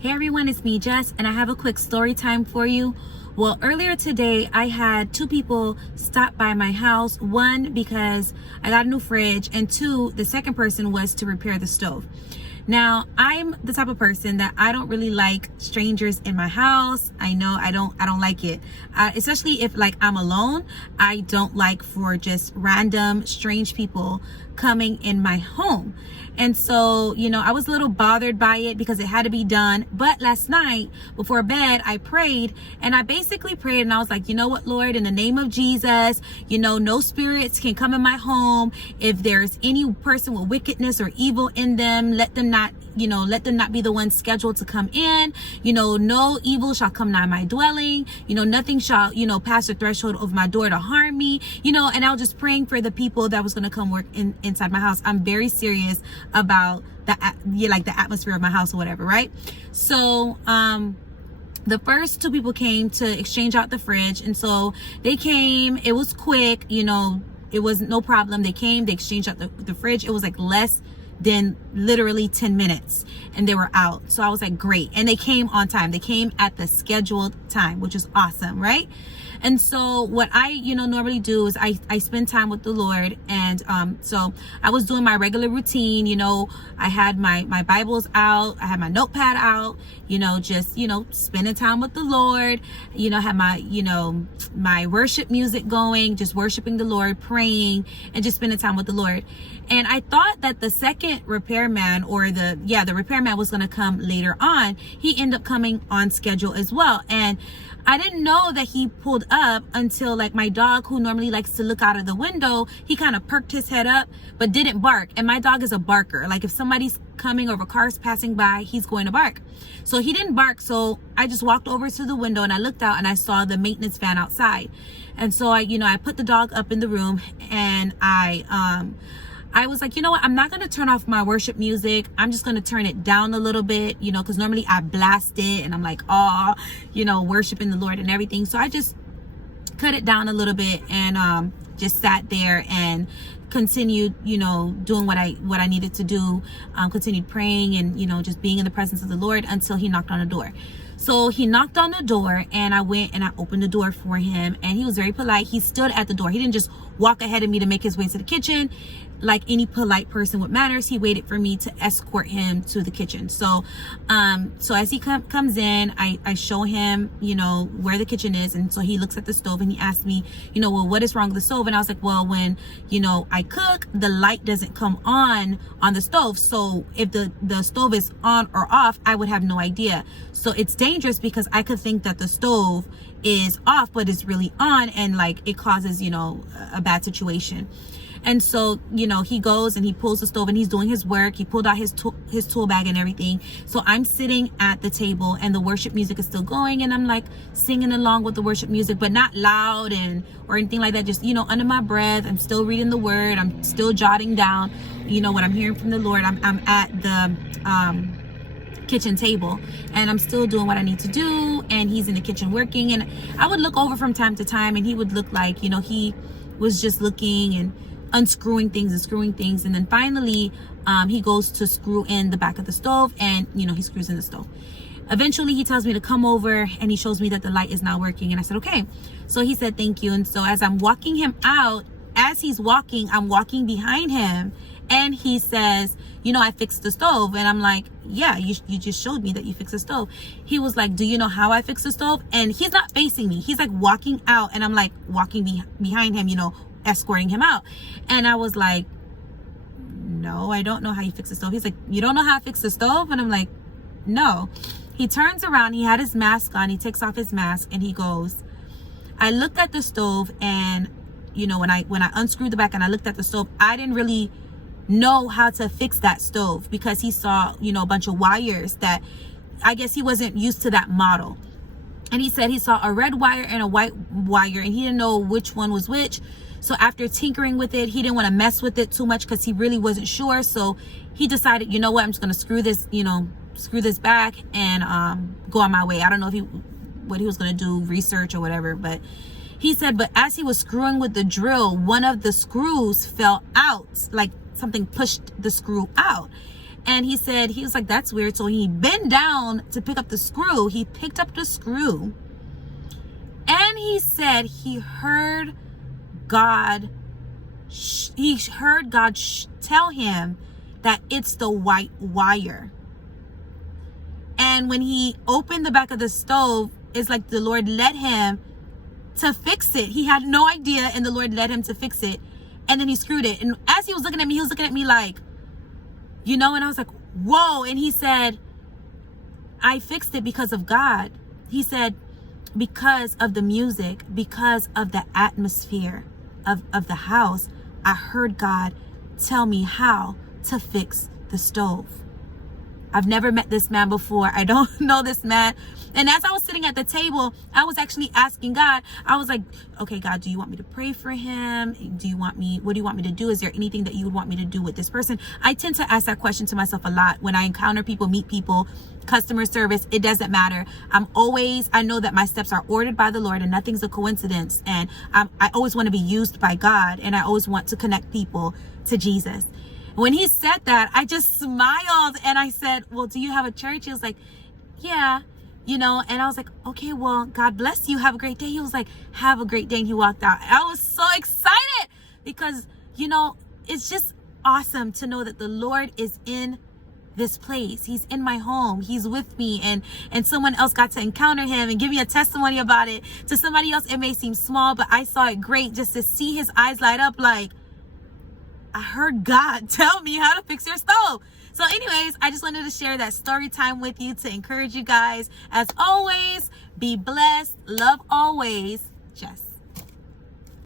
Hey everyone, it's me, Jess, and I have a quick story time for you. Well, earlier today, I had two people stop by my house. One, because I got a new fridge, and two, the second person was to repair the stove. Now, I'm the type of person that I don't really like strangers in my house. I know I don't like it. Especially if like I'm alone. I don't like for just random strange people coming in my home. And so, I was a little bothered by it because it had to be done. But last night before bed, I prayed, and I basically prayed and I was like, you know what, Lord, in the name of Jesus, no spirits can come in my home. If there's any person with wickedness or evil in them, let them not be the ones scheduled to come in. No evil shall come nigh my dwelling. Nothing shall, pass the threshold of my door to harm me. And I was just praying for the people that was going to come work inside my house. I'm very serious about the atmosphere of my house or whatever, right? So, the first two people came to exchange out the fridge. And so they came, it was quick, it was no problem. They came, they exchanged out the fridge. It was like less than literally 10 minutes and they were out. So I was like, great. And they came on time. They came at the scheduled time, which is awesome, right? And so what I, normally do is I spend time with the Lord. And so I was doing my regular routine. I had my Bibles out. I had my notepad out, just, spending time with the Lord, had my worship music going, just worshiping the Lord, praying, and just spending time with the Lord. And I thought that the second repairman or the repairman was going to come later on. He ended up coming on schedule as well. And I didn't know that he pulled up until like my dog, who normally likes to look out of the window, he kind of perked his head up but didn't bark. And my dog is a barker. Like if somebody's coming or if a car's passing by, he's going to bark. So he didn't bark. So I just walked over to the window and I looked out and I saw the maintenance van outside. And so I put the dog up in the room and I was like, you know what? I'm not going to turn off my worship music. I'm just going to turn it down a little bit, because normally I blast it and I'm like, worshiping the Lord and everything. So I just cut it down a little bit and just sat there and continued, doing what I needed to do. Continued praying and, just being in the presence of the Lord until he knocked on the door. So he knocked on the door and I went and I opened the door for him, and he was very polite. He stood at the door. He didn't just walk ahead of me to make his way to the kitchen. Like any polite person with manners, he waited for me to escort him to the kitchen. So as he comes in, I show him, where the kitchen is. And so he looks at the stove and he asked me, well, what is wrong with the stove? And I was like, well, when, I cook, the light doesn't come on the stove. So if the stove is on or off, I would have no idea. So it's dangerous because I could think that the stove is off, but it's really on, and like it causes, a bad situation. And so, he goes and he pulls the stove and he's doing his work. He pulled out his tool bag and everything. So I'm sitting at the table and the worship music is still going. And I'm like singing along with the worship music, but not loud or anything like that. Just, under my breath. I'm still reading the word. I'm still jotting down, what I'm hearing from the Lord. I'm at the kitchen table and I'm still doing what I need to do. And he's in the kitchen working. And I would look over from time to time and he would look like, he was just looking and unscrewing things and screwing things. And then finally he goes to screw in the back of the stove and he screws in the stove. Eventually he tells me to come over and he shows me that the light is not working, and I said okay. So he said thank you. And so as I'm walking him out, as he's walking, I'm walking behind him and he says, I fixed the stove. And I'm like, yeah, you just showed me that you fixed the stove. He was like, do you know how I fixed the stove? And he's not facing me, he's like walking out, and I'm like walking behind him, escorting him out. And I was like, no, I don't know how you fix the stove. He's like, you don't know how I fix the stove? And I'm like, no. He turns around, he had his mask on, he takes off his mask and he goes, I looked at the stove and when I unscrewed the back and I looked at the stove, I didn't really know how to fix that stove because he saw a bunch of wires that I guess he wasn't used to that model. And he said he saw a red wire and a white wire and he didn't know which one was which. So after tinkering with it, he didn't want to mess with it too much because he really wasn't sure. So he decided, what, I'm just going to screw this back and go on my way. I don't know what he was going to do, research or whatever. But he said, but as he was screwing with the drill, one of the screws fell out, like something pushed the screw out. And he said, he was like, that's weird. So he bent down to pick up the screw. He picked up the screw. And he said he heard God. He heard God tell him that it's the white wire. And when he opened the back of the stove, it's like the Lord led him to fix it. He had no idea, and the Lord led him to fix it. And then he screwed it. And as he was looking at me like, you know, and I was like, whoa. And he said, I fixed it because of God. He said, because of the music, because of the atmosphere of the house, I heard God tell me how to fix the stove. I've never met this man before. I don't know this man. And as I was sitting at the table, I was actually asking God. I was like, okay, God, do you want me to pray for him? What do you want me to do? Is there anything that you would want me to do with this person? I tend to ask that question to myself a lot when I encounter people, meet people, customer service. It doesn't matter. I know that my steps are ordered by the Lord and nothing's a coincidence. And I always want to be used by God, and I always want to connect people to Jesus. When he said that, I just smiled and I said, well, do you have a church? He was like, yeah, you know, and I was like, okay, well, God bless you. Have a great day. He was like, have a great day. And he walked out. I was so excited because, you know, it's just awesome to know that the Lord is in this place. He's in my home. He's with me, and someone else got to encounter him and give me a testimony about it. To somebody else, it may seem small, but I saw it great just to see his eyes light up like, I heard God tell me how to fix your stove. So anyways, I just wanted to share that story time with you to encourage you guys. As always, be blessed. Love always. Jess.